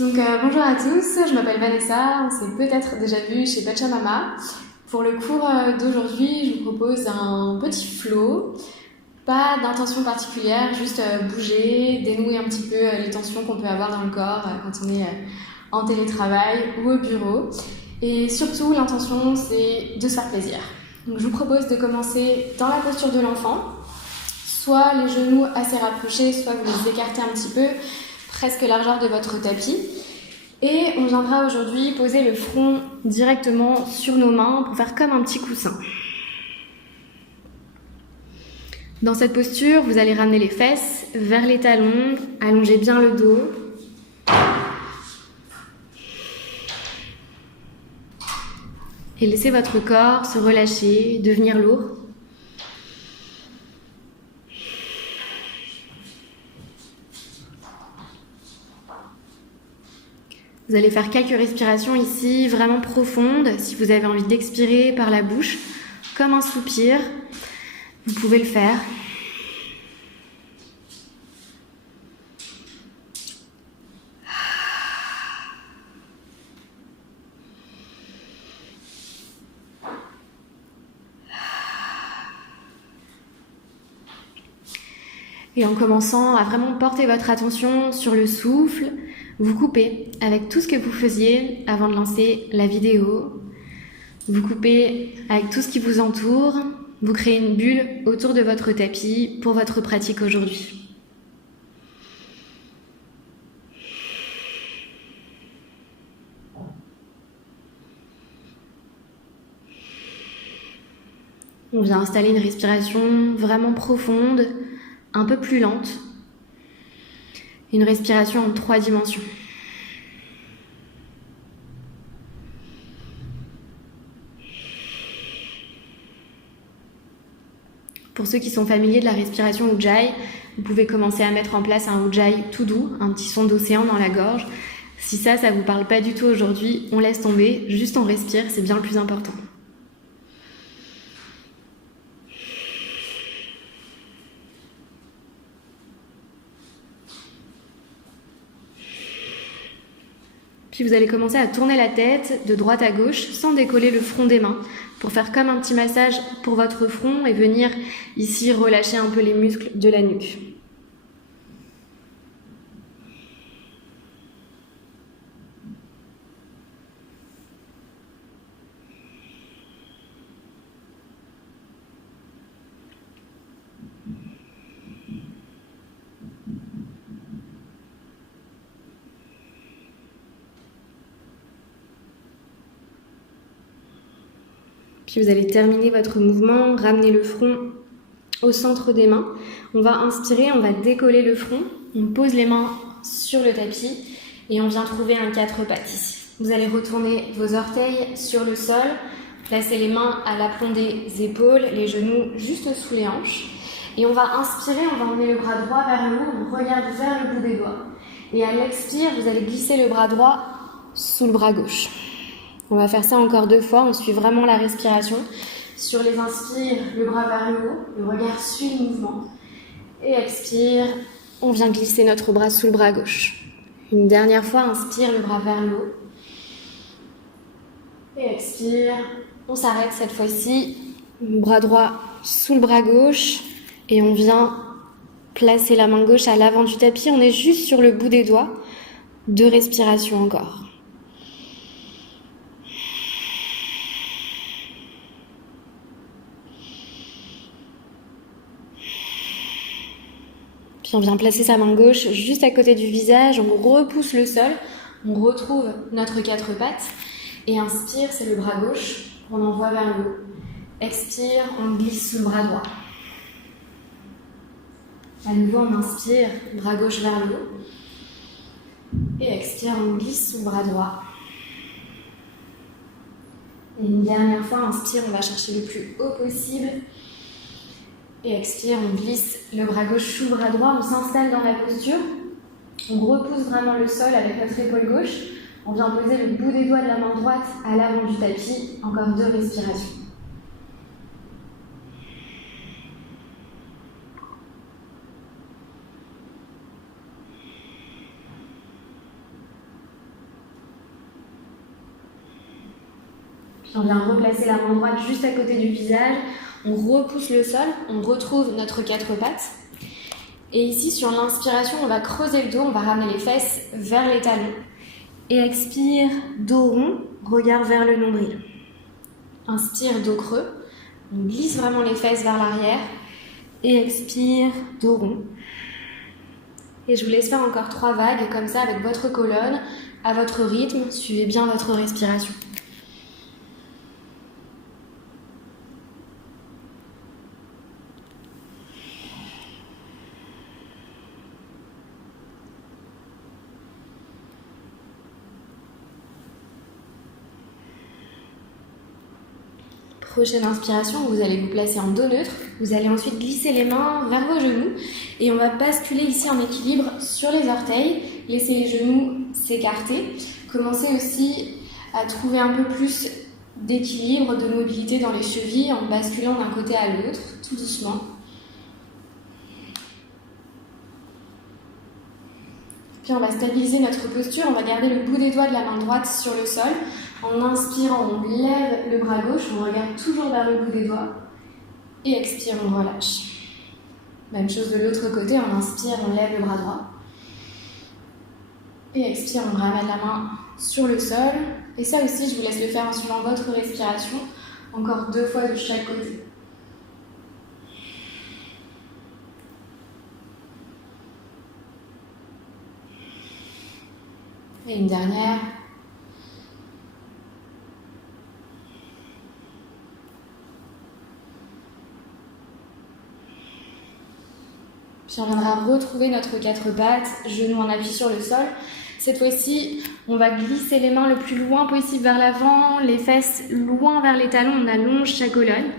Bonjour à tous, je m'appelle Vanessa, on s'est peut-être déjà vu chez Pachamama. Pour le cours d'aujourd'hui, je vous propose un petit flow, pas d'intention particulière, juste bouger, dénouer un petit peu les tensions qu'on peut avoir dans le corps quand on est en télétravail ou au bureau. Et surtout, l'intention, c'est de se faire plaisir. Donc je vous propose de commencer dans la posture de l'enfant, soit les genoux assez rapprochés, soit vous les écartez un petit peu, presque largeur de votre tapis. Et on viendra aujourd'hui poser le front directement sur nos mains pour faire comme un petit coussin. Dans cette posture, vous allez ramener les fesses vers les talons, allongez bien le dos. Et laissez votre corps se relâcher, devenir lourd. Vous allez faire quelques respirations ici, vraiment profondes. Si vous avez envie d'expirer par la bouche, comme un soupir, vous pouvez le faire. Et en commençant à vraiment porter votre attention sur le souffle, vous coupez avec tout ce que vous faisiez avant de lancer la vidéo. Vous coupez avec tout ce qui vous entoure. Vous créez une bulle autour de votre tapis pour votre pratique aujourd'hui. On vient installer une respiration vraiment profonde, un peu plus lente. Une respiration en 3 dimensions. Pour ceux qui sont familiers de la respiration Ujjayi, vous pouvez commencer à mettre en place un Ujjayi tout doux, un petit son d'océan dans la gorge. Si ça vous parle pas du tout aujourd'hui, on laisse tomber, juste on respire, c'est bien le plus important. Puis vous allez commencer à tourner la tête de droite à gauche sans décoller le front des mains pour faire comme un petit massage pour votre front et venir ici relâcher un peu les muscles de la nuque. Puis vous allez terminer votre mouvement, ramener le front au centre des mains. On va inspirer, on va décoller le front, on pose les mains sur le tapis et on vient trouver un 4 pattes ici. Vous allez retourner vos orteils sur le sol, placer les mains à l'aplomb des épaules, les genoux juste sous les hanches. Et on va inspirer, on va emmener le bras droit vers le haut, on regarde vers le bout des doigts. Et à l'expire, vous allez glisser le bras droit sous le bras gauche. On va faire ça encore 2 fois, on suit vraiment la respiration. Sur les inspires, le bras vers le haut, le regard suit le mouvement. Et expire, on vient glisser notre bras sous le bras gauche. Une dernière fois, inspire le bras vers le haut. Et expire, on s'arrête cette fois-ci. Bras droit sous le bras gauche. Et on vient placer la main gauche à l'avant du tapis. On est juste sur le bout des doigts. 2 respirations encore. Puis on vient placer sa main gauche juste à côté du visage, on repousse le sol, on retrouve notre 4 pattes. Et inspire, c'est le bras gauche, on envoie vers le haut. Expire, on glisse sous le bras droit. À nouveau, on inspire, bras gauche vers le haut. Et expire, on glisse sous le bras droit. Et une dernière fois, inspire, on va chercher le plus haut possible. Et expire, on glisse le bras gauche sous le bras droit, on s'installe dans la posture. On repousse vraiment le sol avec notre épaule gauche. On vient poser le bout des doigts de la main droite à l'avant du tapis. Encore 2 respirations. On vient replacer la main droite juste à côté du visage. On repousse le sol, on retrouve notre 4 pattes. Et ici, sur l'inspiration, on va creuser le dos, on va ramener les fesses vers les talons. Et expire, dos rond, regard vers le nombril. Inspire, dos creux. On glisse vraiment les fesses vers l'arrière. Et expire, dos rond. Et je vous laisse faire encore 3 vagues, comme ça, avec votre colonne, à votre rythme. Suivez bien votre respiration. Prochaine inspiration, vous allez vous placer en dos neutre. Vous allez ensuite glisser les mains vers vos genoux et on va basculer ici en équilibre sur les orteils. Laissez les genoux s'écarter. Commencez aussi à trouver un peu plus d'équilibre, de mobilité dans les chevilles en basculant d'un côté à l'autre, tout doucement. Puis on va stabiliser notre posture. On va garder le bout des doigts de la main droite sur le sol. En inspirant, on lève le bras gauche, on regarde toujours vers le bout des doigts. Et expire, on relâche. Même chose de l'autre côté, on inspire, on lève le bras droit. Et expire, on ramène la main sur le sol. Et ça aussi, je vous laisse le faire en suivant votre respiration. Encore 2 fois de chaque côté. Et une dernière. Puis on viendra retrouver notre 4 pattes, genoux en appui sur le sol. Cette fois-ci, on va glisser les mains le plus loin possible vers l'avant, les fesses loin vers les talons, on allonge sa colonne.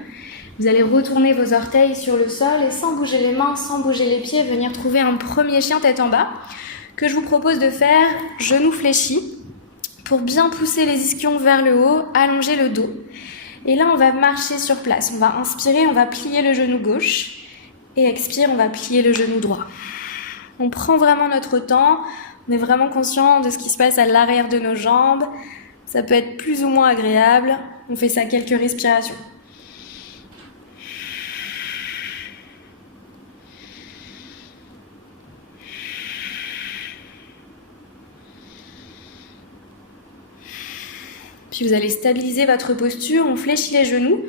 Vous allez retourner vos orteils sur le sol et sans bouger les mains, sans bouger les pieds, venir trouver un premier chien tête en bas que je vous propose de faire genoux fléchis pour bien pousser les ischions vers le haut, allonger le dos. Et là, on va marcher sur place. On va inspirer, on va plier le genou gauche. Et expire, on va plier le genou droit. On prend vraiment notre temps, on est vraiment conscient de ce qui se passe à l'arrière de nos jambes. Ça peut être plus ou moins agréable. On fait ça quelques respirations. Puis vous allez stabiliser votre posture, on fléchit les genoux.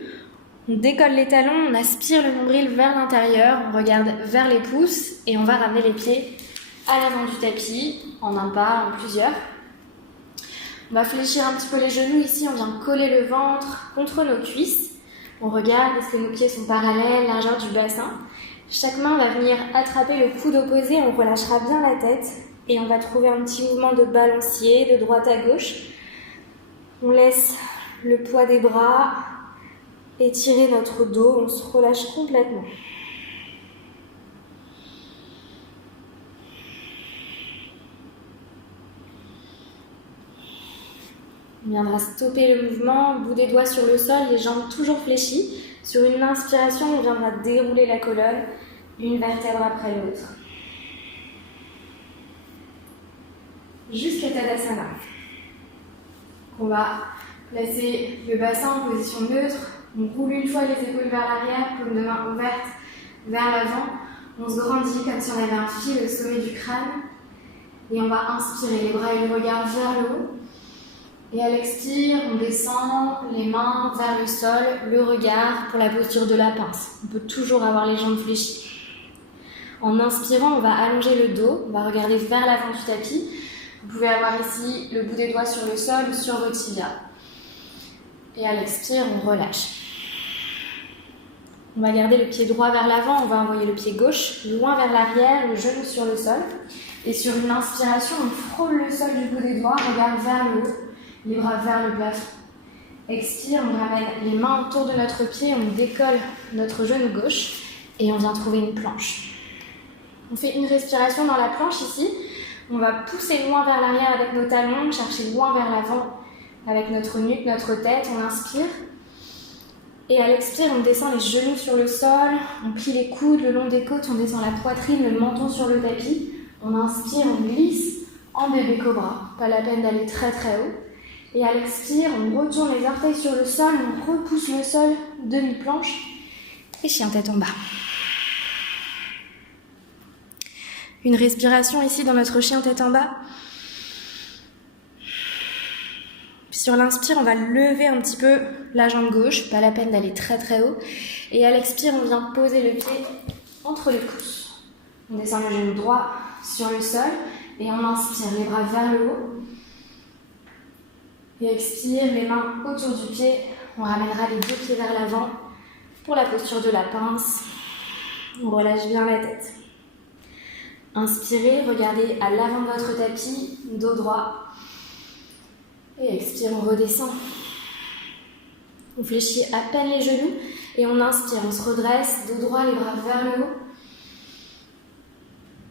On décolle les talons, on aspire le nombril vers l'intérieur, on regarde vers les pouces et on va ramener les pieds à l'avant du tapis, en un pas, en plusieurs. On va fléchir un petit peu les genoux ici, on vient coller le ventre contre nos cuisses. On regarde, est-ce que nos pieds sont parallèles, largeur du bassin. Chaque main va venir attraper le coude opposé, on relâchera bien la tête et on va trouver un petit mouvement de balancier de droite à gauche. On laisse le poids des bras étirer notre dos, on se relâche complètement. On viendra stopper le mouvement, bout des doigts sur le sol, les jambes toujours fléchies. Sur une inspiration, on viendra dérouler la colonne, une vertèbre après l'autre. Jusqu'à Tadasana. On va placer le bassin en position neutre. On roule une fois les épaules vers l'arrière, paume de main ouverte vers l'avant. On se grandit comme si on avait un fil au sommet du crâne. Et on va inspirer les bras et le regard vers le haut. Et à l'expire, on descend les mains vers le sol, le regard pour la posture de la pince. On peut toujours avoir les jambes fléchies. En inspirant, on va allonger le dos, on va regarder vers l'avant du tapis. Vous pouvez avoir ici le bout des doigts sur le sol ou sur vos tibias. Et à l'expire, on relâche. On va garder le pied droit vers l'avant, on va envoyer le pied gauche loin vers l'arrière, le genou sur le sol. Et sur une inspiration, on frôle le sol du bout des doigts, regarde vers le haut, les bras vers le plafond. Expire, on ramène les mains autour de notre pied, on décolle notre genou gauche et on vient trouver une planche. On fait une respiration dans la planche ici. On va pousser loin vers l'arrière avec nos talons, chercher loin vers l'avant avec notre nuque, notre tête. On inspire. Et à l'expire, on descend les genoux sur le sol, on plie les coudes le long des côtes, on descend la poitrine, le menton sur le tapis. On inspire, on glisse en bébé cobra. Pas la peine d'aller très très haut. Et à l'expire, on retourne les orteils sur le sol, on repousse le sol, demi-planche et chien tête en bas. Une respiration ici dans notre chien tête en bas. Puis sur l'inspire, on va lever un petit peu la jambe gauche, pas la peine d'aller très très haut. Et à l'expire, on vient poser le pied entre les pouces. On descend le genou droit sur le sol et on inspire les bras vers le haut. Et expire, les mains autour du pied. On ramènera les deux pieds vers l'avant pour la posture de la pince. On relâche bien la tête. Inspirez, regardez à l'avant de votre tapis, dos droit. Et expire, on redescend. On fléchit à peine les genoux et on inspire, on se redresse, dos droit, les bras vers le haut.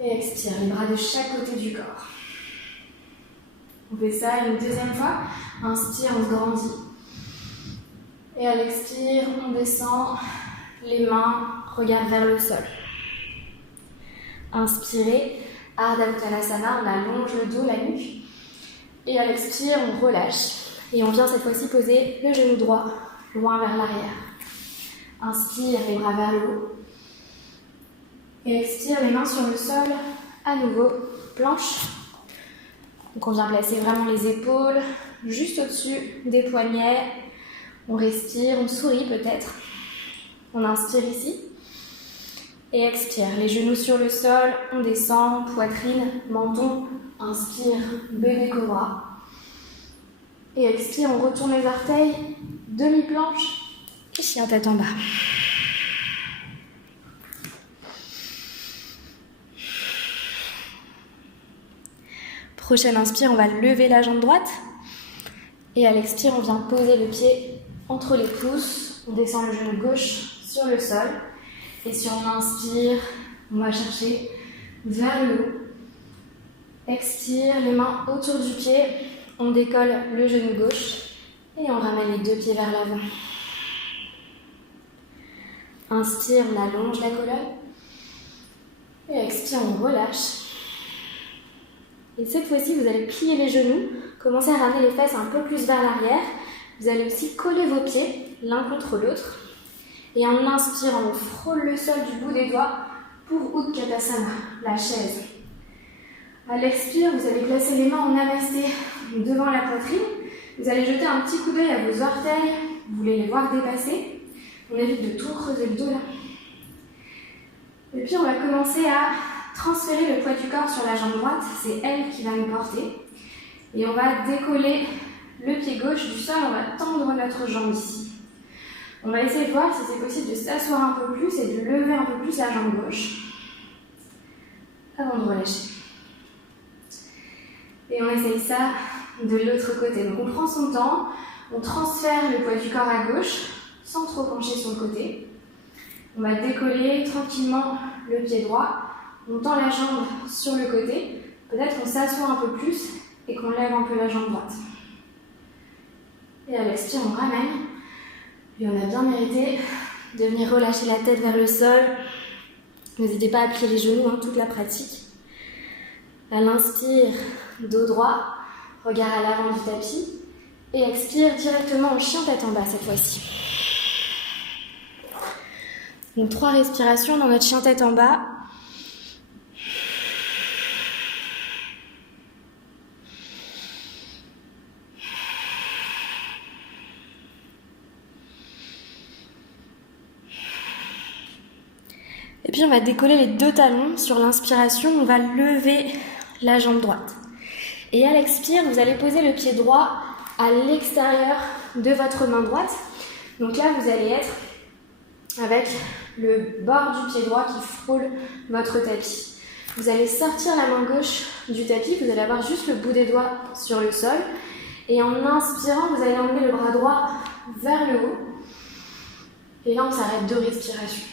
Et expire, les bras de chaque côté du corps. On fait ça une deuxième fois. Inspire, on se grandit. Et à l'expire, on descend, les mains, regard vers le sol. Inspirez, Ardha Uttanasana, on allonge le dos, la nuque. Et à l'expire, on relâche. Et on vient cette fois-ci poser le genou droit, loin vers l'arrière. Inspire, les bras vers le haut. Et expire, les mains sur le sol, à nouveau, planche. Donc on vient placer vraiment les épaules juste au-dessus des poignets. On respire, on sourit peut-être. On inspire ici. Et expire, les genoux sur le sol, on descend, poitrine, menton, inspire, bébé cobra. Et expire, on retourne les orteils, demi-planche et chien tête en bas. Prochaine inspire, on va lever la jambe droite. Et à l'expire, on vient poser le pied entre les pouces. On descend le genou gauche sur le sol. Et sur une inspire, on va chercher vers le haut. Expire, les mains autour du pied. On décolle le genou gauche et on ramène les deux pieds vers l'avant. Inspire, on allonge la colonne. Et expire, on relâche. Et cette fois-ci, vous allez plier les genoux, commencer à ramener les fesses un peu plus vers l'arrière. Vous allez aussi coller vos pieds l'un contre l'autre. Et en inspirant, on frôle le sol du bout des doigts pour Utkatasana, la chaise. À l'expire, vous allez placer les mains en namasté devant la poitrine. Vous allez jeter un petit coup d'œil à vos orteils. Vous voulez les voir dépasser. On évite de tout creuser le dos là. Et puis on va commencer à transférer le poids du corps sur la jambe droite. C'est elle qui va nous porter. Et on va décoller le pied gauche du sol. On va tendre notre jambe ici. On va essayer de voir si c'est possible de s'asseoir un peu plus et de lever un peu plus la jambe gauche avant de relâcher. Et on essaye ça de l'autre côté. Donc on prend son temps, on transfère le poids du corps à gauche sans trop pencher sur le côté. On va décoller tranquillement le pied droit, on tend la jambe sur le côté. Peut-être qu'on s'assoit un peu plus et qu'on lève un peu la jambe droite. Et à l'expire, on ramène. Et on a bien mérité de venir relâcher la tête vers le sol. N'hésitez pas à plier les genoux, toute la pratique. À l'inspire, dos droit, regard à l'avant du tapis. Et expire directement en chien tête en bas cette fois-ci. Donc 3 respirations dans notre chien tête en bas. Et puis on va décoller les deux talons. Sur l'inspiration, on va lever la jambe droite. Et à l'expire, vous allez poser le pied droit à l'extérieur de votre main droite. Donc là, vous allez être avec le bord du pied droit qui frôle votre tapis. Vous allez sortir la main gauche du tapis, vous allez avoir juste le bout des doigts sur le sol. Et en inspirant, vous allez emmener le bras droit vers le haut. Et là, on s'arrête 2 respirations.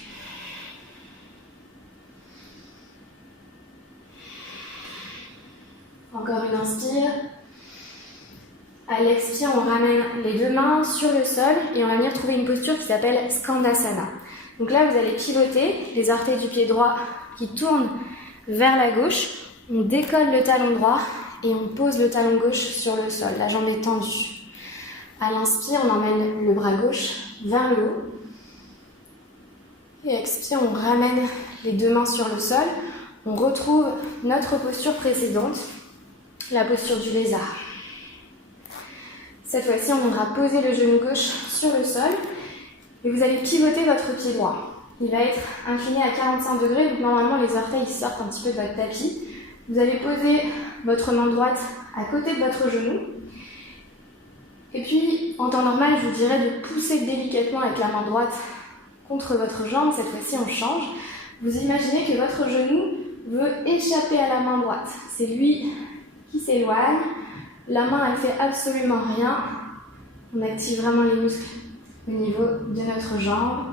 Encore une inspire. À l'expire, on ramène les 2 mains sur le sol et on va venir trouver une posture qui s'appelle Skandasana. Donc là, vous allez pivoter, les orteils du pied droit qui tournent vers la gauche. On décolle le talon droit et on pose le talon gauche sur le sol. La jambe est tendue. À l'inspire, on emmène le bras gauche vers le haut. Et expire, on ramène les deux mains sur le sol. On retrouve notre posture précédente, la posture du lézard. Cette fois-ci, on viendra poser le genou gauche sur le sol et vous allez pivoter votre pied droit. Il va être incliné à 45 degrés, donc normalement les orteils sortent un petit peu de votre tapis. Vous allez poser votre main droite à côté de votre genou. Et puis, en temps normal, je vous dirais de pousser délicatement avec la main droite contre votre jambe. Cette fois-ci, on change. Vous imaginez que votre genou veut échapper à la main droite. C'est lui qui s'éloigne. La main, elle fait absolument rien. On active vraiment les muscles au niveau de notre jambe.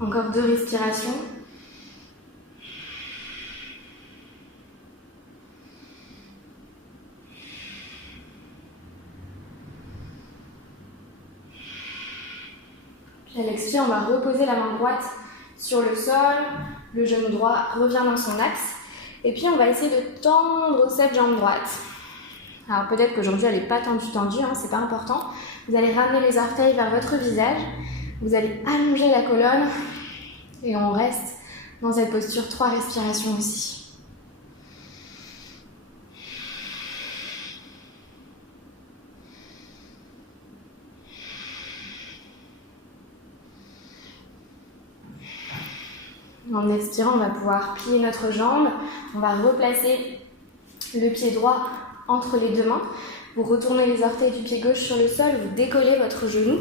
Encore 2 respirations. Puis à l'expire, on va reposer la main droite sur le sol. Le genou droit revient dans son axe. Et puis on va essayer de tendre cette jambe droite. Alors peut-être qu'aujourd'hui elle n'est pas tendue, hein, c'est pas important. Vous allez ramener les orteils vers votre visage. Vous allez allonger la colonne. Et on reste dans cette posture 3 respirations aussi. En expirant, on va pouvoir plier notre jambe. On va replacer le pied droit entre les deux mains. Vous retournez les orteils du pied gauche sur le sol, vous décollez votre genou.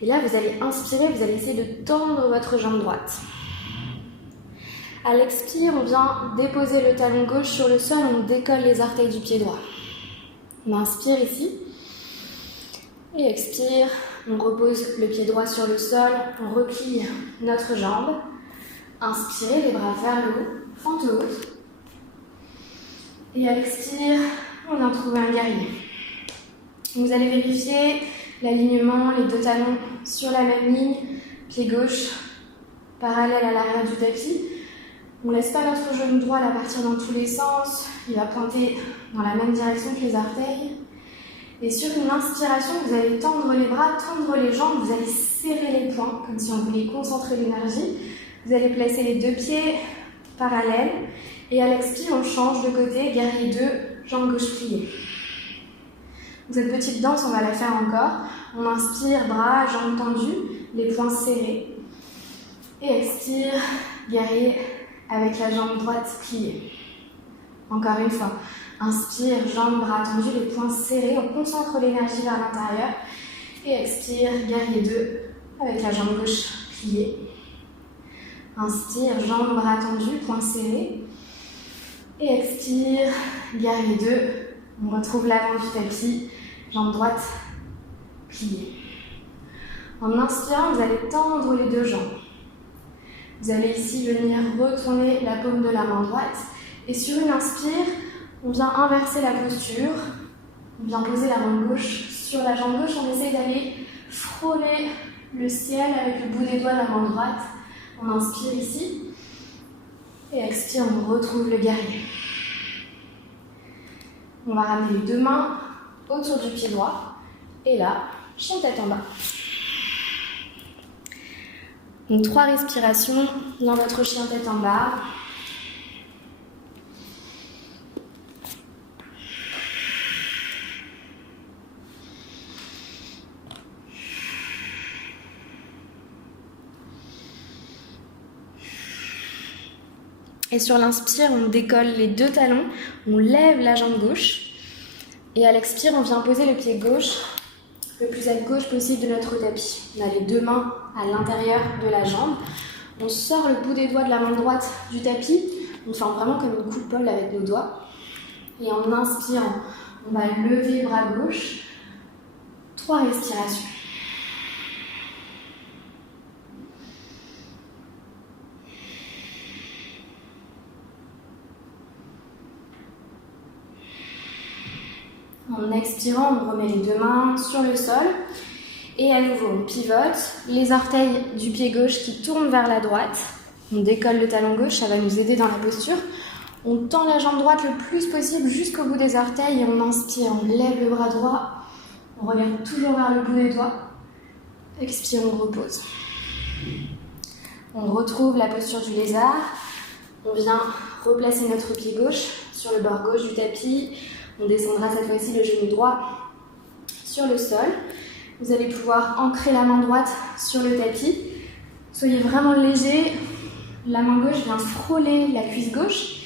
Et là, vous allez inspirer, vous allez essayer de tendre votre jambe droite. À l'expire, on vient déposer le talon gauche sur le sol, on décolle les orteils du pied droit. On inspire ici. Et expire, on repose le pied droit sur le sol, on replie notre jambe. Inspirez, les bras vers le haut, fente haute. Et à l'expire, on vient trouver un guerrier. Vous allez vérifier l'alignement, les deux talons sur la même ligne, pied gauche parallèle à l'arrière du tapis. On ne laisse pas notre genou droit partir dans tous les sens, il va pointer dans la même direction que les orteils. Et sur une inspiration, vous allez tendre les bras, tendre les jambes, vous allez serrer les poings, comme si on voulait concentrer l'énergie. Vous allez placer les deux pieds parallèles. Et à l'expire, on change de côté, guerrier 2, jambe gauche pliée. Cette petite danse, on va la faire encore. On inspire, bras, jambes tendues, les poings serrés. Et expire, guerrier avec la jambe droite pliée. Encore une fois. Inspire, jambes, bras tendus, les poings serrés. On concentre l'énergie vers l'intérieur. Et expire, guerrier 2 avec la jambe gauche pliée. Inspire, jambes, bras tendus, poings serrés. Et expire, guerrier 2. On retrouve l'avant du tapis, jambe droite pliée. En inspirant, vous allez tendre les deux jambes. Vous allez ici venir retourner la paume de la main droite. Et sur une inspire, on vient inverser la posture. On vient poser la main gauche sur la jambe gauche. On essaie d'aller frôler le ciel avec le bout des doigts de la main droite. On inspire ici. Et expire, on retrouve le guerrier. On va ramener les deux mains autour du pied droit. Et là, chien tête en bas. Donc 3 respirations dans votre chien tête en bas. Et sur l'inspire, on décolle les deux talons, on lève la jambe gauche. Et à l'expire, on vient poser le pied gauche le plus à gauche possible de notre tapis. On a les deux mains à l'intérieur de la jambe. On sort le bout des doigts de la main droite du tapis. On forme vraiment comme une coupole avec nos doigts. Et en inspirant, on va lever le bras gauche. 3 respirations. En expirant, on remet les deux mains sur le sol. Et à nouveau, on pivote. Les orteils du pied gauche qui tournent vers la droite. On décolle le talon gauche, ça va nous aider dans la posture. On tend la jambe droite le plus possible jusqu'au bout des orteils et on inspire. On lève le bras droit. On regarde toujours vers le bout des doigts. Expire, on repose. On retrouve la posture du lézard. On vient replacer notre pied gauche sur le bord gauche du tapis. On descendra cette fois-ci le genou droit sur le sol. Vous allez pouvoir ancrer la main droite sur le tapis. Soyez vraiment léger. La main gauche vient frôler la cuisse gauche.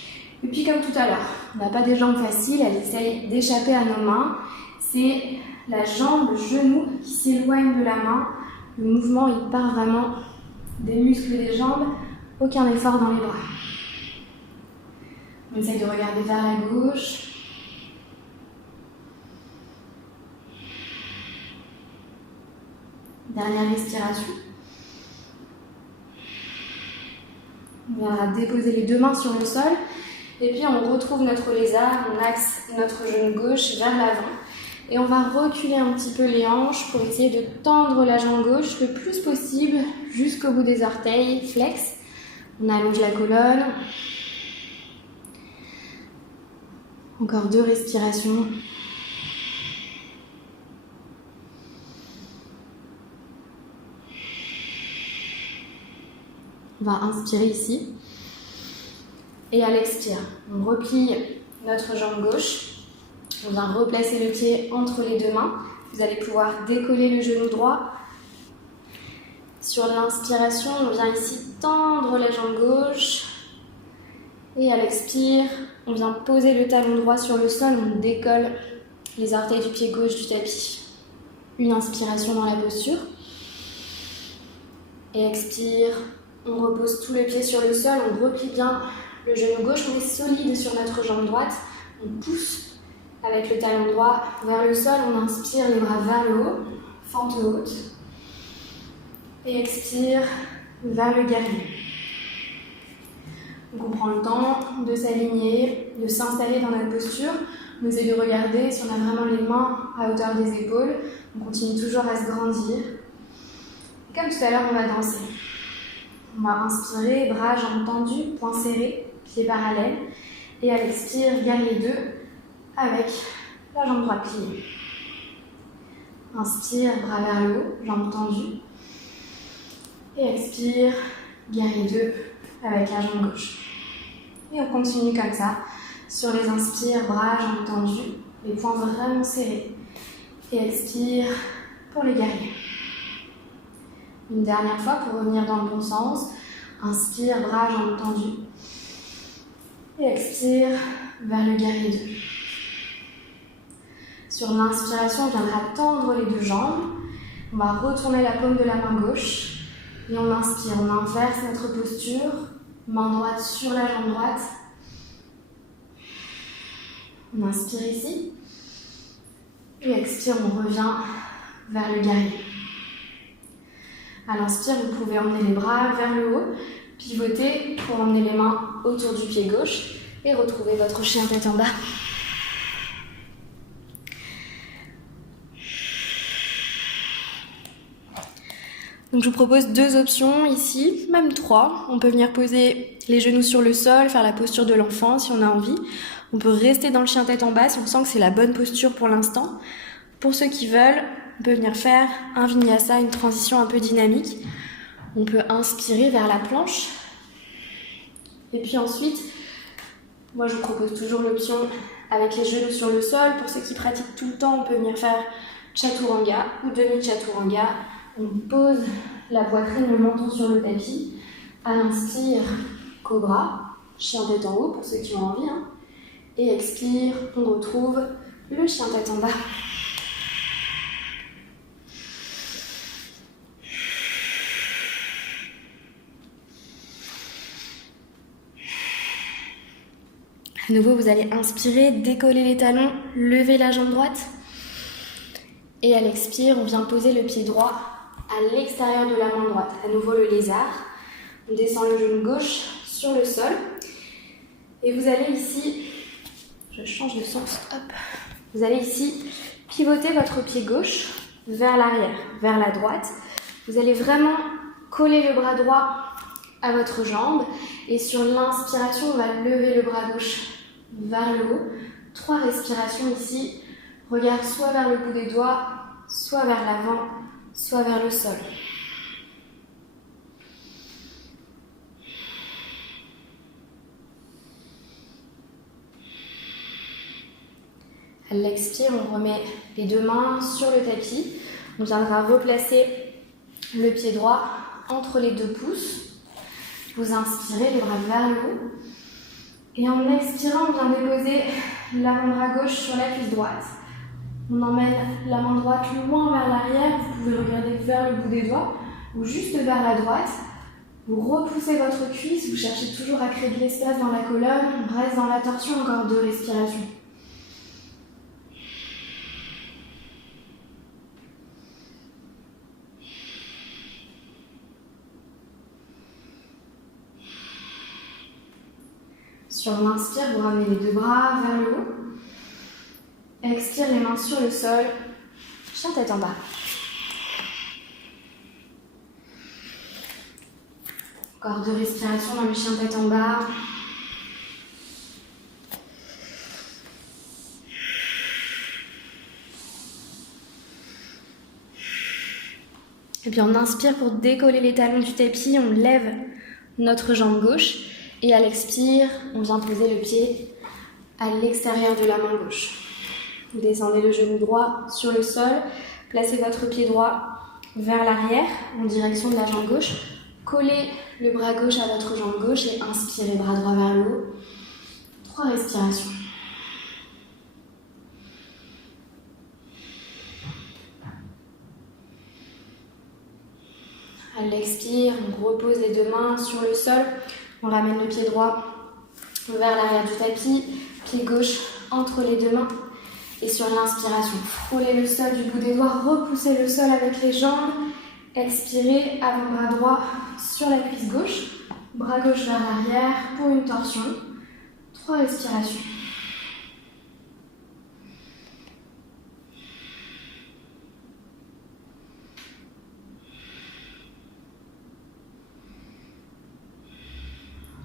Et puis comme tout à l'heure, on n'a pas des jambes faciles, elle essaye d'échapper à nos mains. C'est la jambe, le genou qui s'éloigne de la main. Le mouvement, il part vraiment des muscles des jambes. Aucun effort dans les bras. On essaye de regarder vers la gauche. Dernière respiration. On viendra déposer les deux mains sur le sol. Et puis on retrouve notre lézard, on axe notre genou gauche vers l'avant. Et on va reculer un petit peu les hanches pour essayer de tendre la jambe gauche le plus possible jusqu'au bout des orteils, flex. On allonge la colonne. Encore 2 respirations. On va inspirer ici. Et à l'expire, on replie notre jambe gauche. On vient replacer le pied entre les deux mains. Vous allez pouvoir décoller le genou droit. Sur l'inspiration, on vient ici tendre la jambe gauche. Et à l'expire, on vient poser le talon droit sur le sol. On décolle les orteils du pied gauche du tapis. Une inspiration dans la posture. Et expire, on repose tout le pied sur le sol. On replie bien le genou gauche, on est solide sur notre jambe droite. On pousse avec le talon droit vers le sol. On inspire les bras vers le haut, fente haute. Et expire vers le guerrier. Donc on prend le temps de s'aligner, de s'installer dans notre posture. On essaie de regarder si on a vraiment les mains à hauteur des épaules. On continue toujours à se grandir. Et comme tout à l'heure, on va danser. On va inspirer, bras, jambes tendues, poings serrés. Pieds parallèles. Et à l'expire, guerrier 2 avec la jambe droite pliée. Inspire, bras vers le haut, jambes tendues. Et expire, guerrier 2 avec la jambe gauche. Et on continue comme ça. Sur les inspires, bras, jambes tendues, les poings vraiment serrés. Et expire pour les guerriers. Une dernière fois pour revenir dans le bon sens. Inspire, bras, jambes tendues. Et expire vers le guerrier 2. Sur l'inspiration, on viendra tendre les deux jambes. On va retourner la paume de la main gauche. Et on inspire, on inverse notre posture. Main droite sur la jambe droite. On inspire ici. Et expire, on revient vers le guerrier. À l'inspire, vous pouvez emmener les bras vers le haut. Pivoter pour emmener les mains autour du pied gauche et retrouver votre chien tête en bas. Donc je vous propose 2 options ici, même 3. On peut venir poser les genoux sur le sol, faire la posture de l'enfant si on a envie. On peut rester dans le chien tête en bas si on sent que c'est la bonne posture pour l'instant. Pour ceux qui veulent, on peut venir faire un vinyasa, une transition un peu dynamique. On peut inspirer vers la planche. Et puis ensuite, moi je vous propose toujours l'option avec les genoux sur le sol. Pour ceux qui pratiquent tout le temps, on peut venir faire chaturanga ou demi-chaturanga. On pose la poitrine, le menton sur le tapis. À l'inspire, cobra, chien tête en haut pour ceux qui ont envie. Et expire, on retrouve le chien tête en bas. À nouveau, vous allez inspirer, décoller les talons, lever la jambe droite. Et à l'expire, on vient poser le pied droit à l'extérieur de la main droite. À nouveau le lézard. On descend le genou gauche sur le sol. Et vous allez ici, je change de sens, hop. Vous allez ici pivoter votre pied gauche vers l'arrière, vers la droite. Vous allez vraiment coller le bras droit à votre jambe. Et sur l'inspiration, on va lever le bras gauche vers le haut. 3 respirations ici. Regard soit vers le bout des doigts, soit vers l'avant, soit vers le sol. À l'expire, on remet les deux mains sur le tapis. On viendra replacer le pied droit entre les deux pouces. Vous inspirez, les bras vers le haut. Et en expirant, on vient déposer l'avant-bras gauche sur la cuisse droite. On emmène la main droite loin vers l'arrière. Vous pouvez regarder vers le bout des doigts ou juste vers la droite. Vous repoussez votre cuisse. Vous cherchez toujours à créer de l'espace dans la colonne. On reste dans la torsion, encore 2 respirations. Sur l'inspire, vous ramenez les deux bras vers le haut. Expire, les mains sur le sol. Chien tête en bas. Encore 2 respirations dans le chien tête en bas. Et puis on inspire pour décoller les talons du tapis. On lève notre jambe gauche. Et à l'expire, on vient poser le pied à l'extérieur de la main gauche. Vous descendez le genou droit sur le sol, placez votre pied droit vers l'arrière en direction de la jambe gauche. Collez le bras gauche à votre jambe gauche et inspirez, bras droit vers le haut. 3 respirations. À l'expire, on repose les deux mains sur le sol. On ramène le pied droit vers l'arrière du tapis, pied gauche entre les deux mains. Et sur l'inspiration, frôlez le sol du bout des doigts, repoussez le sol avec les jambes. Expirez, avant-bras droit sur la cuisse gauche, bras gauche vers l'arrière pour une torsion. 3 respirations.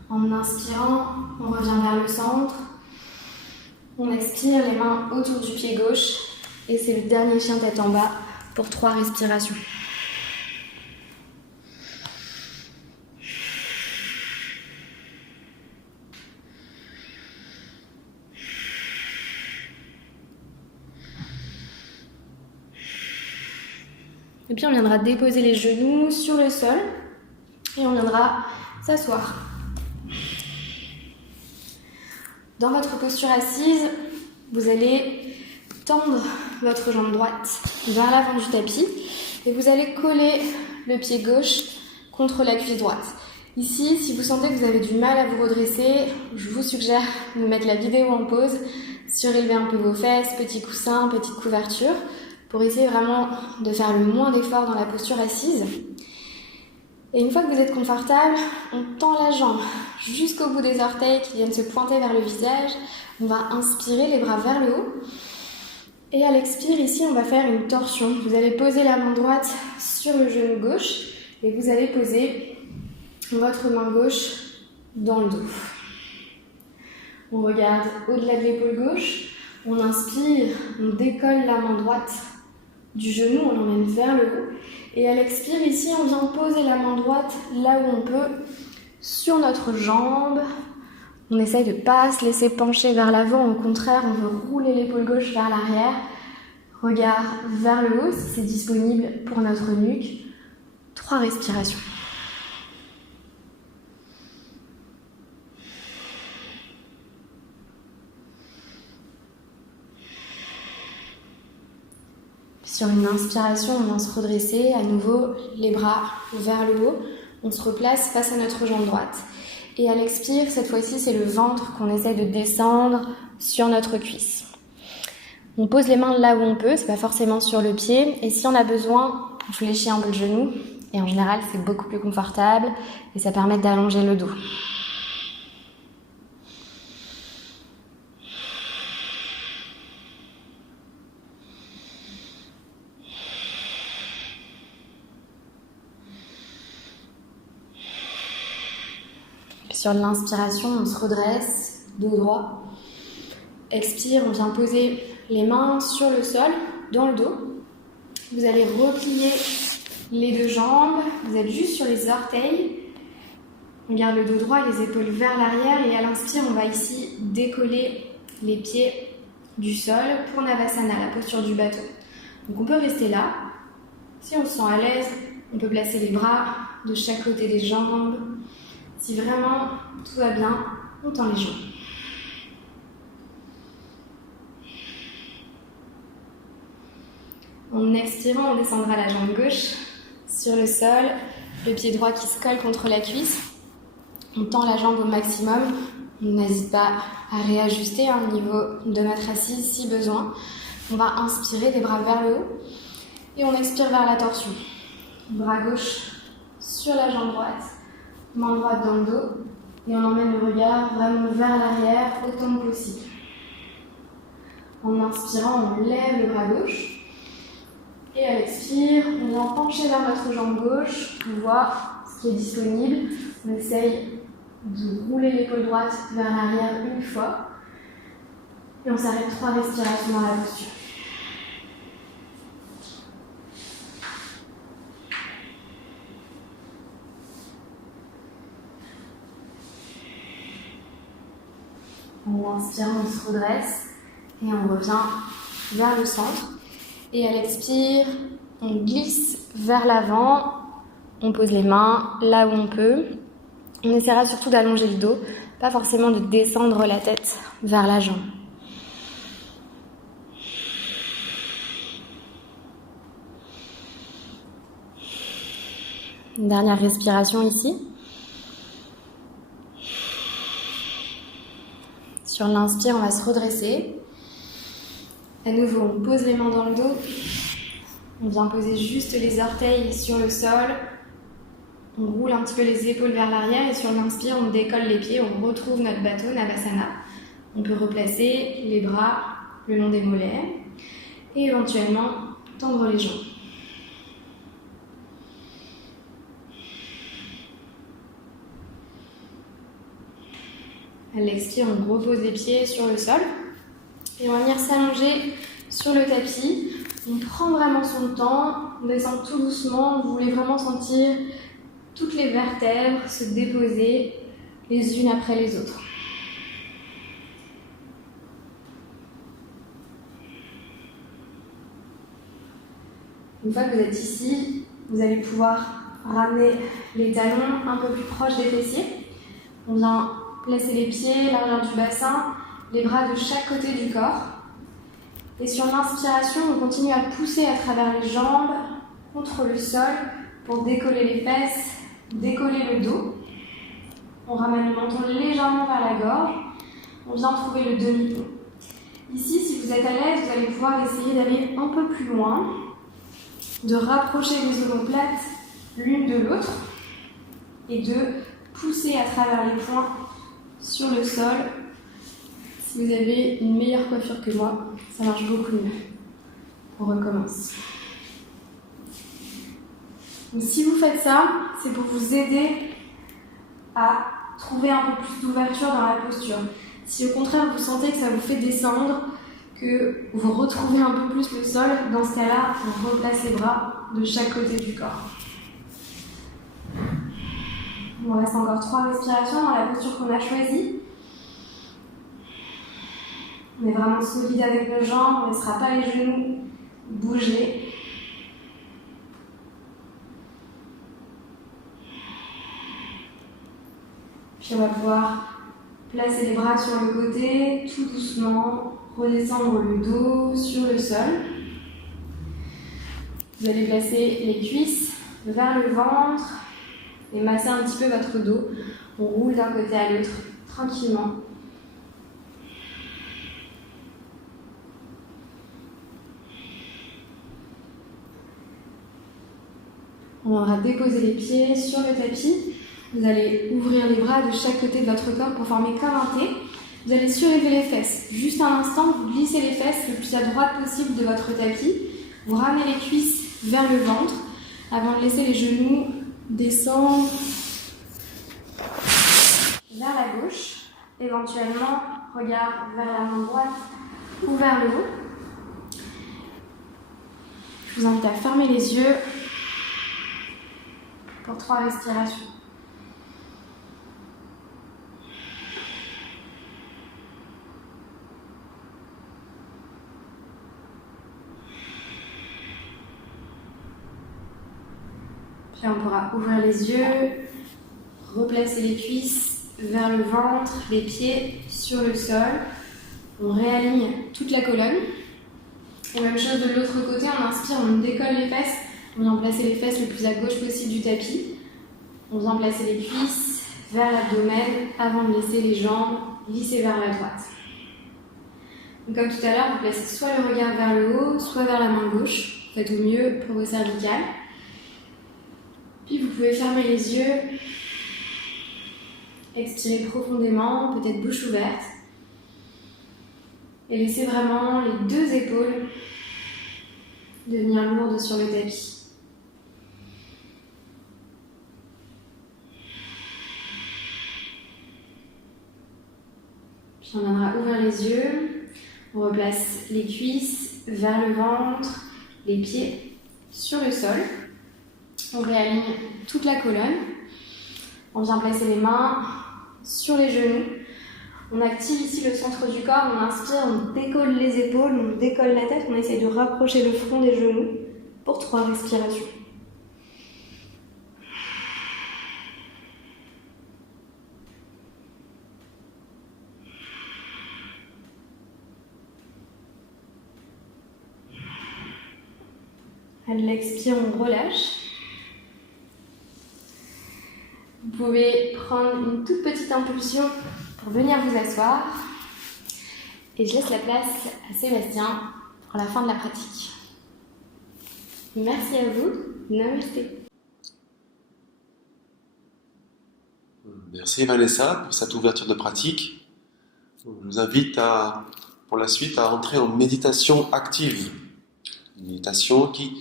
En inspirant, on revient vers le centre. On expire, les mains autour du pied gauche. Et c'est le dernier chien tête en bas pour 3 respirations. Et puis on viendra déposer les genoux sur le sol. Et on viendra s'asseoir. Dans votre posture assise, vous allez tendre votre jambe droite vers l'avant du tapis et vous allez coller le pied gauche contre la cuisse droite. Ici, si vous sentez que vous avez du mal à vous redresser, je vous suggère de mettre la vidéo en pause, surélever un peu vos fesses, petit coussin, petite couverture, pour essayer vraiment de faire le moins d'efforts dans la posture assise. Et une fois que vous êtes confortable, on tend la jambe jusqu'au bout des orteils qui viennent se pointer vers le visage. On va inspirer, les bras vers le haut. Et à l'expire, ici, on va faire une torsion. Vous allez poser la main droite sur le genou gauche et vous allez poser votre main gauche dans le dos. On regarde au-delà de l'épaule gauche. On inspire, on décolle la main droite du genou, on l'emmène vers le haut. Et à l'expire, ici, on vient poser la main droite là où on peut, sur notre jambe. On essaye de ne pas se laisser pencher vers l'avant. Au contraire, on veut rouler l'épaule gauche vers l'arrière. Regard vers le haut, si c'est disponible pour notre nuque. 3 respirations. Sur une inspiration, on vient se redresser, à nouveau les bras vers le haut, on se replace face à notre jambe droite. Et à l'expire, cette fois-ci, c'est le ventre qu'on essaie de descendre sur notre cuisse. On pose les mains là où on peut, c'est pas forcément sur le pied. Et si on a besoin, on fléchit un peu le genou. Et en général, c'est beaucoup plus confortable et ça permet d'allonger le dos. Sur l'inspiration, on se redresse, dos droit. Expire, on vient poser les mains sur le sol, dans le dos. Vous allez replier les deux jambes, vous êtes juste sur les orteils. On garde le dos droit et les épaules vers l'arrière et à l'inspire, on va ici décoller les pieds du sol pour Navasana, la posture du bateau. Donc on peut rester là. Si on se sent à l'aise, on peut placer les bras de chaque côté des jambes. Si vraiment tout va bien, on tend les jambes. En expirant, on descendra la jambe gauche sur le sol, le pied droit qui se colle contre la cuisse. On tend la jambe au maximum. On n'hésite pas à réajuster au niveau de notre assise si besoin. On va inspirer, les bras vers le haut. Et on expire vers la torsion. Bras gauche sur la jambe droite, main droite dans le dos. Et on emmène le regard vraiment vers l'arrière autant que possible. En inspirant, on lève le bras gauche. Et à l'expire, on vient pencher vers notre jambe gauche. On voit ce qui est disponible. On essaye de rouler l'épaule droite vers l'arrière une fois. Et on s'arrête 3 respirations dans la posture. En inspirant, on se redresse et on revient vers le centre. Et à l'expire, on glisse vers l'avant, on pose les mains là où on peut. On essaiera surtout d'allonger le dos, pas forcément de descendre la tête vers la jambe. Une dernière respiration ici. Sur l'inspire, on va se redresser. À nouveau, on pose les mains dans le dos. On vient poser juste les orteils sur le sol. On roule un petit peu les épaules vers l'arrière et sur l'inspire, on décolle les pieds. On retrouve notre bateau, Navasana. On peut replacer les bras le long des mollets et éventuellement tendre les jambes. À l'expire, on repose les pieds sur le sol. Et on va venir s'allonger sur le tapis. On prend vraiment son temps, on descend tout doucement. Vous voulez vraiment sentir toutes les vertèbres se déposer les unes après les autres. Une fois que vous êtes ici, vous allez pouvoir ramener les talons un peu plus proches des fessiers. On vient placer les pieds, l'arrière du bassin, les bras de chaque côté du corps. Et sur l'inspiration, on continue à pousser à travers les jambes contre le sol pour décoller les fesses, décoller le dos. On ramène le menton légèrement vers la gorge. On vient trouver le demi-pont. Ici, si vous êtes à l'aise, vous allez pouvoir essayer d'aller un peu plus loin, de rapprocher les omoplates l'une de l'autre et de pousser à travers les poings sur le sol. Si vous avez une meilleure coiffure que moi, ça marche beaucoup mieux. On recommence. Donc, si vous faites ça, c'est pour vous aider à trouver un peu plus d'ouverture dans la posture. Si au contraire vous sentez que ça vous fait descendre, que vous retrouvez un peu plus le sol, dans ce cas-là, on replace les bras de chaque côté du corps. Il nous reste encore 3 respirations dans la posture qu'on a choisie. On est vraiment solide avec nos jambes, on ne laissera pas les genoux bouger. Puis on va pouvoir placer les bras sur le côté, tout doucement, redescendre le dos sur le sol. Vous allez placer les cuisses vers le ventre et masser un petit peu votre dos. On roule d'un côté à l'autre, tranquillement. On viendra déposer les pieds sur le tapis. Vous allez ouvrir les bras de chaque côté de votre corps pour former comme un T. Vous allez surélever les fesses. Juste un instant, vous glissez les fesses le plus à droite possible de votre tapis. Vous ramenez les cuisses vers le ventre avant de laisser les genoux descendre vers la gauche. Éventuellement, regard vers la main droite ou vers le haut. Je vous invite à fermer les yeux pour 3 respirations. Puis on pourra ouvrir les yeux, replacer les cuisses vers le ventre, les pieds sur le sol. On réaligne toute la colonne. Et même chose de l'autre côté, on inspire, on décolle les fesses. On vient placer les fesses le plus à gauche possible du tapis. On vient placer les cuisses vers l'abdomen avant de laisser les jambes glisser vers la droite. Donc comme tout à l'heure, vous placez soit le regard vers le haut, soit vers la main gauche. Faites au mieux pour vos cervicales. Puis vous pouvez fermer les yeux, expirer profondément, peut-être bouche ouverte. Et laissez vraiment les 2 épaules devenir lourdes sur le tapis. Puis on viendra ouvrir les yeux, on replace les cuisses vers le ventre, les pieds sur le sol. On réaligne toute la colonne. On vient placer les mains sur les genoux. On active ici le centre du corps, on inspire, on décolle les épaules, on décolle la tête, on essaie de rapprocher le front des genoux pour 3 respirations. À l'expire, on relâche. Vous pouvez prendre une toute petite impulsion pour venir vous asseoir. Et je laisse la place à Sébastien pour la fin de la pratique. Merci à vous. Namasté. Merci Vanessa pour cette ouverture de pratique. Je vous invite pour la suite à entrer en méditation active. Une méditation qui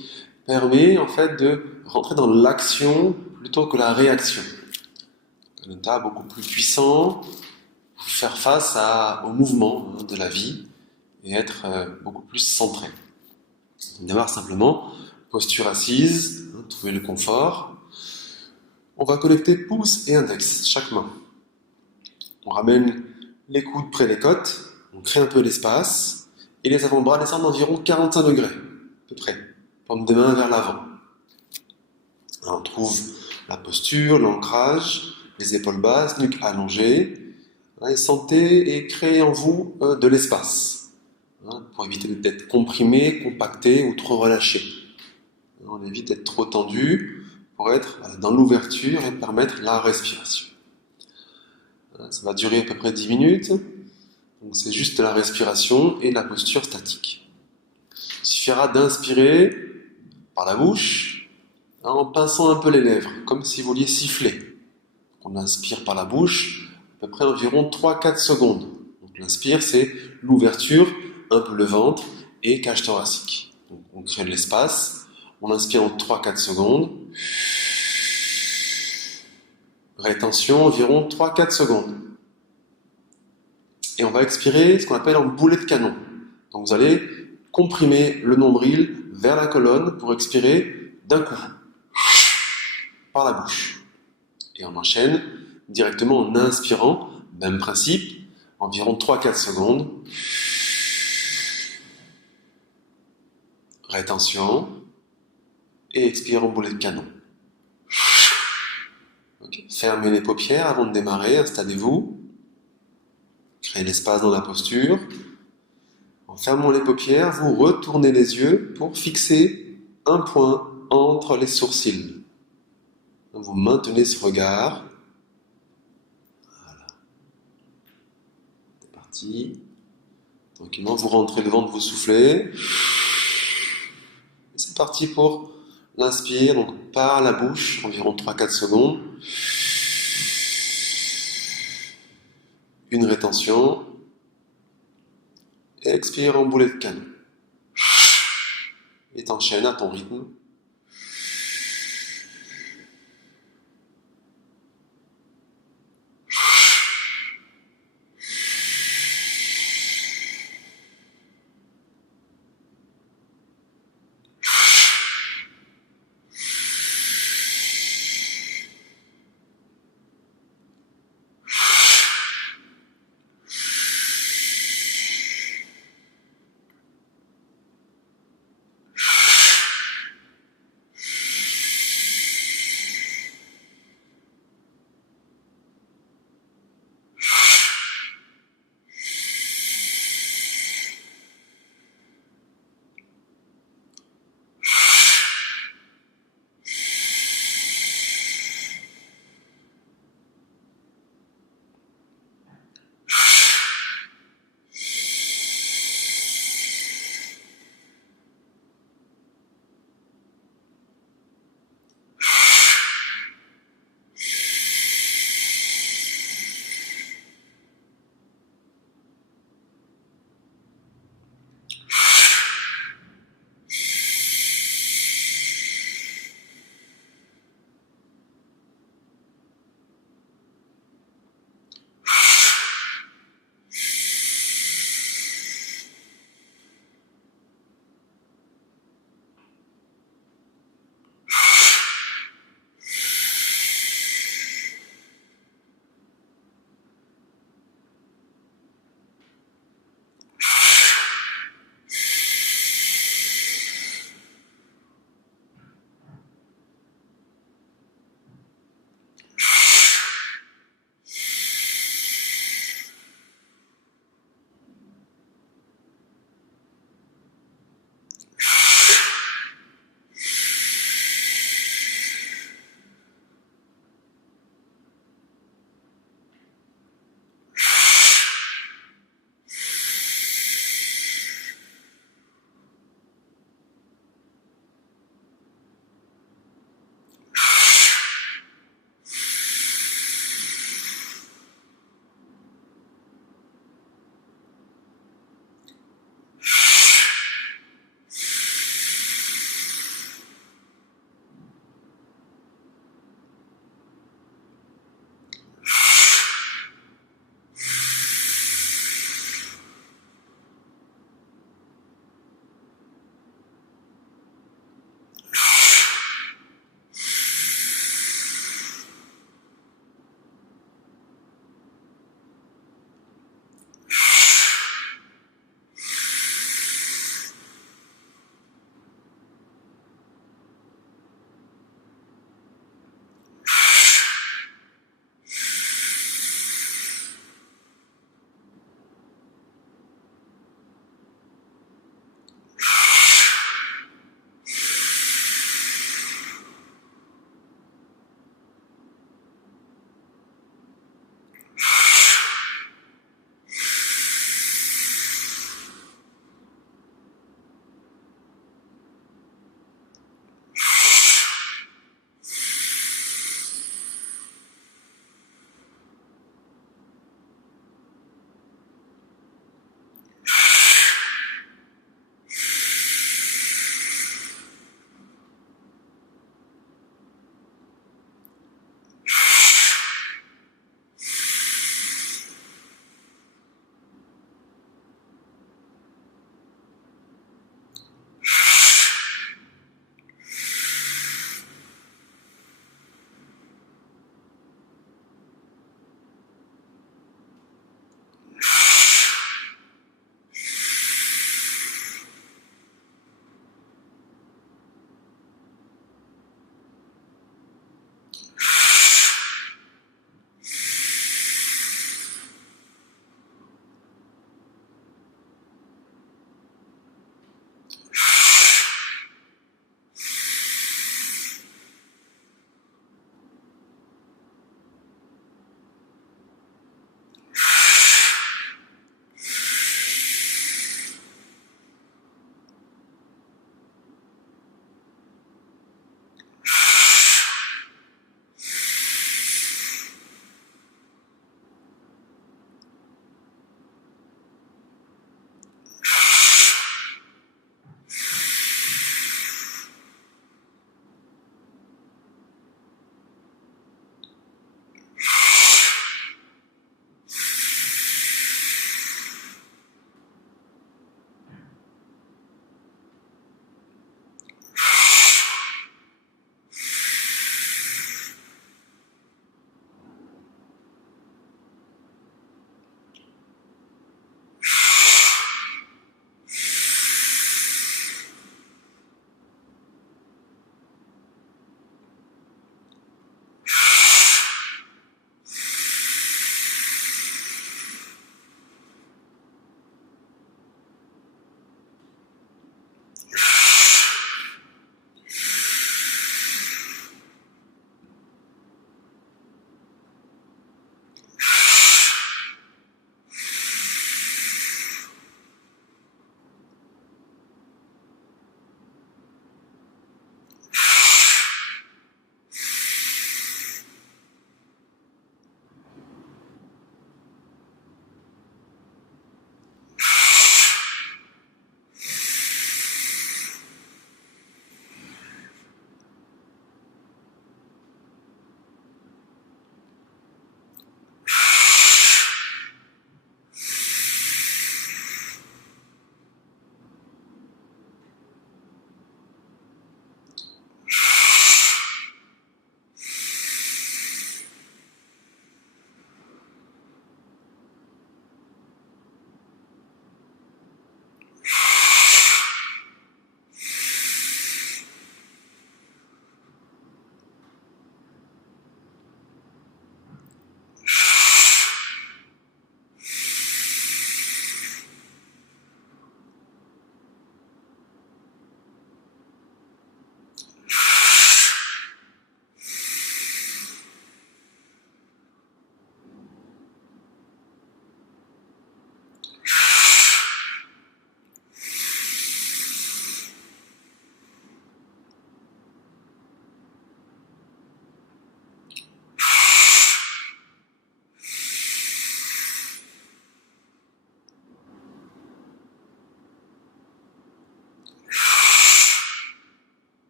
permet en fait de rentrer dans l'action plutôt que la réaction. Un état beaucoup plus puissant, faire face au mouvement de la vie et être beaucoup plus centré. D'abord simplement, posture assise, trouver le confort. On va connecter pouce et index, chaque main. On ramène les coudes près des côtes, on crée un peu l'espace et les avant-bras descendent d'environ 45 degrés, à peu près. Paume des mains vers l'avant. On trouve la posture, l'ancrage, les épaules basses, nuque allongée. Et sentez et créez en vous de l'espace pour éviter d'être comprimé, compacté ou trop relâché. On évite d'être trop tendu pour être dans l'ouverture et permettre la respiration. Ça va durer à peu près 10 minutes. Donc c'est juste la respiration et la posture statique. Il suffira d'inspirer par la bouche en pinçant un peu les lèvres, comme si vous vouliez siffler. On inspire par la bouche à peu près environ 3-4 secondes. Donc l'inspire, c'est l'ouverture, un peu le ventre et cage thoracique. Donc on crée de l'espace, on inspire en 3-4 secondes. Rétention environ 3-4 secondes. Et on va expirer ce qu'on appelle en boulet de canon. Donc vous allez comprimer le nombril vers la colonne pour expirer d'un coup, par la bouche. Et on enchaîne directement en inspirant, même principe, environ 3-4 secondes. Rétention. Et expire en boulet de canon. Okay. Fermez les paupières avant de démarrer, installez-vous. Créez l'espace dans la posture. En fermant les paupières, vous retournez les yeux pour fixer un point entre les sourcils. Vous maintenez ce regard. Voilà. C'est parti. Tranquillement, vous rentrez le ventre, vous soufflez. Et c'est parti pour l'inspire, donc par la bouche, environ 3-4 secondes. Une rétention. Et expire en boulet de canon. Et t'enchaînes à ton rythme.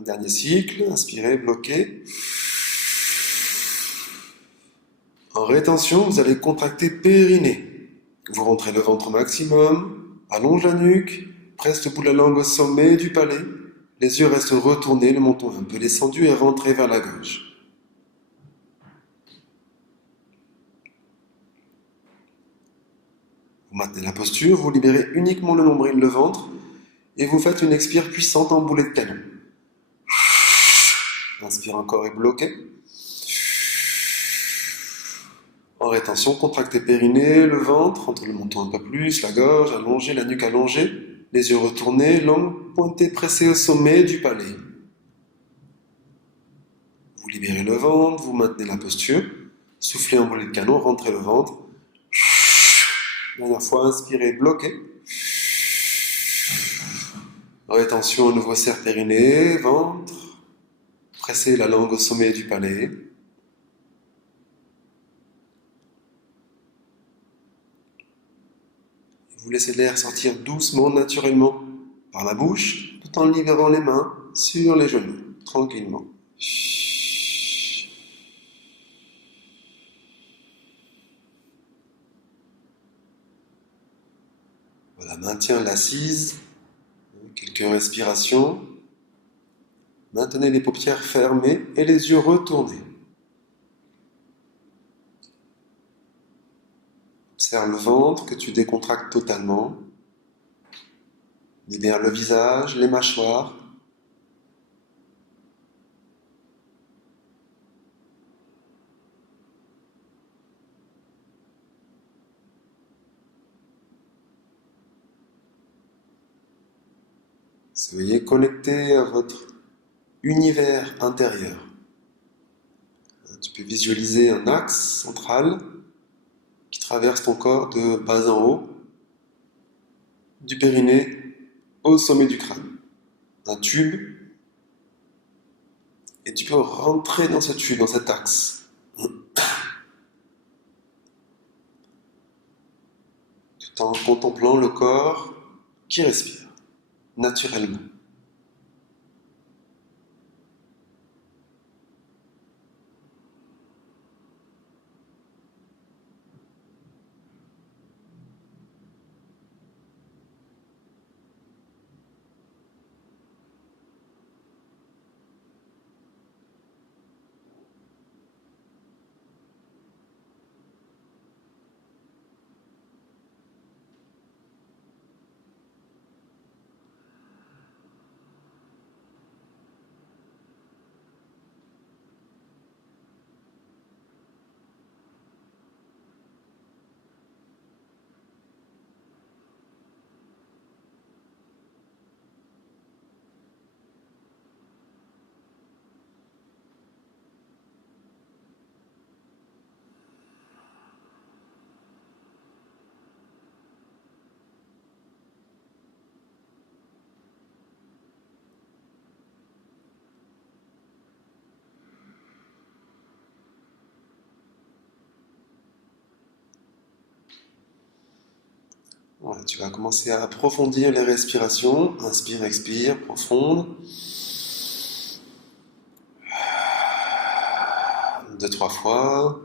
Un dernier cycle, inspirez, bloquez. En rétention, vous allez contracter périnée. Vous rentrez le ventre au maximum, allonge la nuque, presse le bout de la langue au sommet du palais. Les yeux restent retournés, le menton un peu descendu et rentrez vers la gauche. Vous maintenez la posture, vous libérez uniquement le nombril, le ventre, et vous faites une expire puissante en boulet de canon. Inspire encore et bloquez. En rétention, contractez périnée, le ventre, entre le menton un peu plus, la gorge allongée, la nuque allongée, les yeux retournés, langue pointée pressée au sommet du palais. Vous libérez le ventre, vous maintenez la posture, soufflez en boulet de canon, rentrez le ventre. Dernière fois, inspirez, bloquez. Rétention, à nouveau serre périnée, ventre. Pressez la langue au sommet du palais. Vous laissez l'air sortir doucement, naturellement, par la bouche, tout en libérant les mains sur les genoux, tranquillement. Voilà, maintiens l'assise, quelques respirations. Maintenez les paupières fermées et les yeux retournés. Observe le ventre que tu décontractes totalement. Libère le visage, les mâchoires. Soyez connecté à votre univers intérieur. Tu peux visualiser un axe central qui traverse ton corps de bas en haut, du périnée au sommet du crâne. Un tube, et tu peux rentrer dans ce tube, dans cet axe. Tout en contemplant le corps qui respire, naturellement. Voilà, tu vas commencer à approfondir les respirations. Inspire, expire, profonde. 2-3 fois.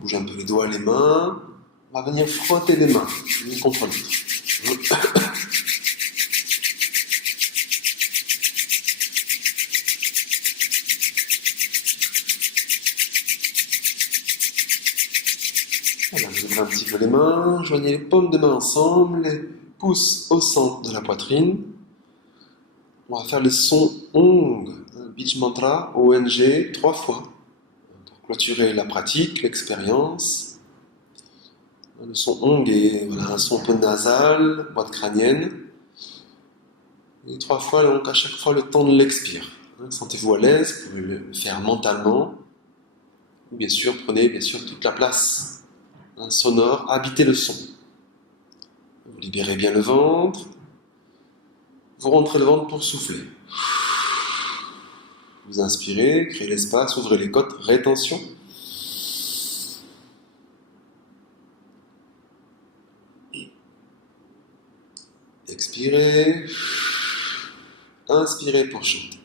Bouge un peu les doigts, les mains. On va venir frotter les mains, l'une contre l'autre. Voilà, j'ouvre un petit peu les mains, joignez les paumes de main ensemble, les pouces au centre de la poitrine. On va faire le son ONG, Beach Mantra, ONG, 3 fois, pour clôturer la pratique, l'expérience. Le son ONG est voilà, un son un peu nasal, boîte crânienne. Et 3 fois, donc à chaque fois le temps de l'expire. Sentez-vous à l'aise, vous pouvez le faire mentalement. Bien sûr, prenez bien sûr toute la place sonore, habitez le son. Vous libérez bien le ventre. Vous rentrez le ventre pour souffler. Vous inspirez, créez l'espace, ouvrez les côtes, rétention. expirez. Inspirez pour chanter.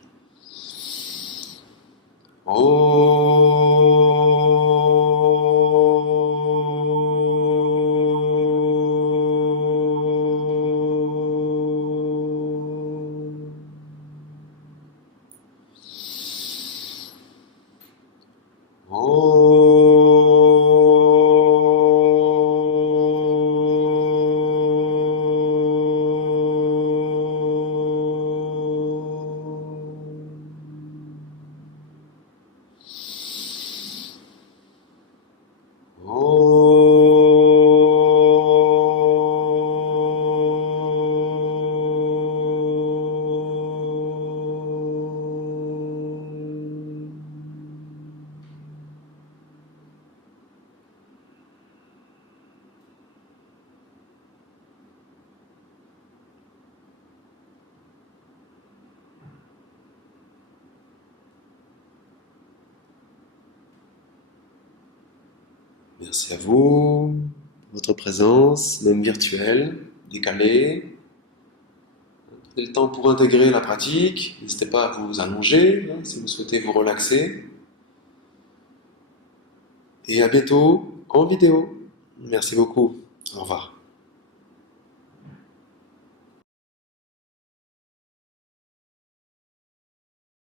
Merci à vous, votre présence, même virtuelle, décalée. Prenez le temps pour intégrer la pratique. N'hésitez pas à vous allonger si vous souhaitez vous relaxer. Et à bientôt en vidéo. Merci beaucoup. Au revoir.